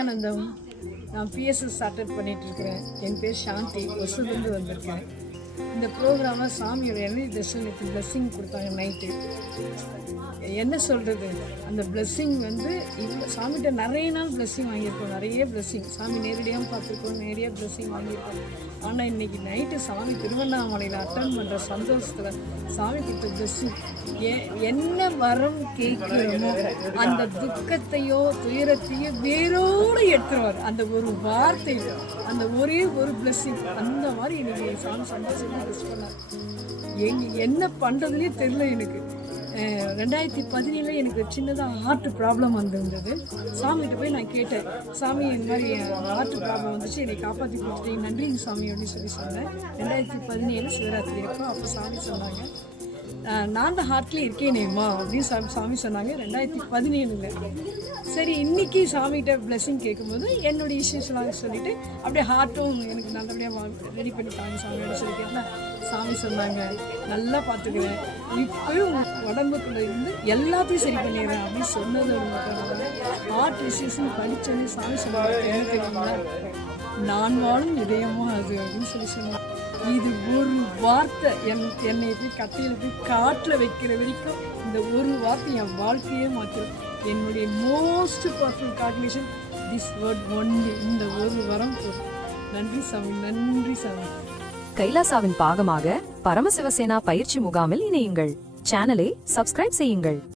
ஆனந்தம். நான் BSS attend பண்ணிட்டு இருக்கிறேன். என் பேர் சாந்தி, ஒசூர்லேருந்து வந்திருக்கேன். இந்த ப்ரோக்ராமில் சாமியோட எனர்ஜி தர்ஷனுக்கு பிளெஸ்ஸிங் கொடுத்தாங்க நைட்டு. என்ன சொல்கிறது, அந்த பிளெஸ்ஸிங் வந்து சாமிகிட்ட நிறைய நாள் பிளெஸ்ஸிங் வாங்கியிருக்கோம். நிறைய பிளெஸ்ஸிங் சாமி நேரடியாக பார்த்துருக்கோம், நிறைய பிளெஸ்ஸிங் வாங்கியிருக்கோம். ஆனால் இன்றைக்கி நைட்டு சாமி திருவண்ணாமலையில் அட்டன் பண்ணுற சந்தோஷத்தில் சாமி கொடுத்த பிளெஸ்ஸிங் என்ன வரம் கேட்கிறோமோ அந்த துக்கத்தையோ துயரத்தையோ வேரோடு எடுத்துருவார். அந்த ஒரு வார்த்தை, அந்த ஒரே ஒரு பிளெஸ்ஸிங், அந்த மாதிரி எனக்கு சாமி சந்தோஷமாக பிளஸ் பண்ணார். என்ன பண்ணுறதுனே தெரியல எனக்கு. 2017 எனக்கு சின்னதாக ஹார்ட் ப்ராப்ளம் வந்திருந்தது. சாமிகிட்ட போய் நான் கேட்டேன், சாமி இந்த மாதிரி ஹார்ட் ப்ராப்ளம் வந்துச்சு, என்னை காப்பாற்றி கொடுத்துட்டீங்க, நன்றிங்க சாமி அப்படின்னு சொன்னேன். 2017 சிவராத்திரி அப்போ சாமி சொன்னாங்க, நான் தான் ஹார்ட்லேயே இருக்கேனேம்மா அப்படின்னு சாமி சொன்னாங்க. 2017 சரி, இன்றைக்கி சாமிகிட்ட பிளெஸ்ஸிங் கேட்கும்போது என்னுடைய இஷ்யூஸ்லாம் சொல்லிவிட்டு அப்படியே ஹார்ட்டும் எனக்கு நல்லபடியாக ரெடி பண்ணிட்டாங்க சாமியோட சொல்லி கேட்டால் சாமி சொன்னாங்க, நல்லா பார்த்துக்குவேன், இப்போயும் உடம்புக்குள்ள இருந்து எல்லாத்தையும் சரி பண்ணிடுறேன் அப்படின்னு சொன்னது. ஹார்ட் இஷ்யூஸ்ன்னு படித்தோன்னே சாமி சொன்னாங்க, என்ன தெரியுங்களா, நான் வாழும் இதயமோ அது அப்படின்னு சொல்லி சொன்னாங்க. இது ஒரு வார்த்தை என்னை போய் கத்தையில் போய் காட்டில் வைக்கிற வரைக்கும் இந்த ஒரு வார்த்தை என் வாழ்க்கையே மாற்றும். என்னுடைய most powerful cognition this word only. இந்த ஒரு வரம் போதும். நன்றி சாமி, நன்றி சாமி. கைலாசாவின் பாகமாக பரமசிவசேனா பயிற்சி முகாமில் இணையுங்கள். சேனலை சப்ஸ்கிரைப் செய்யுங்கள்.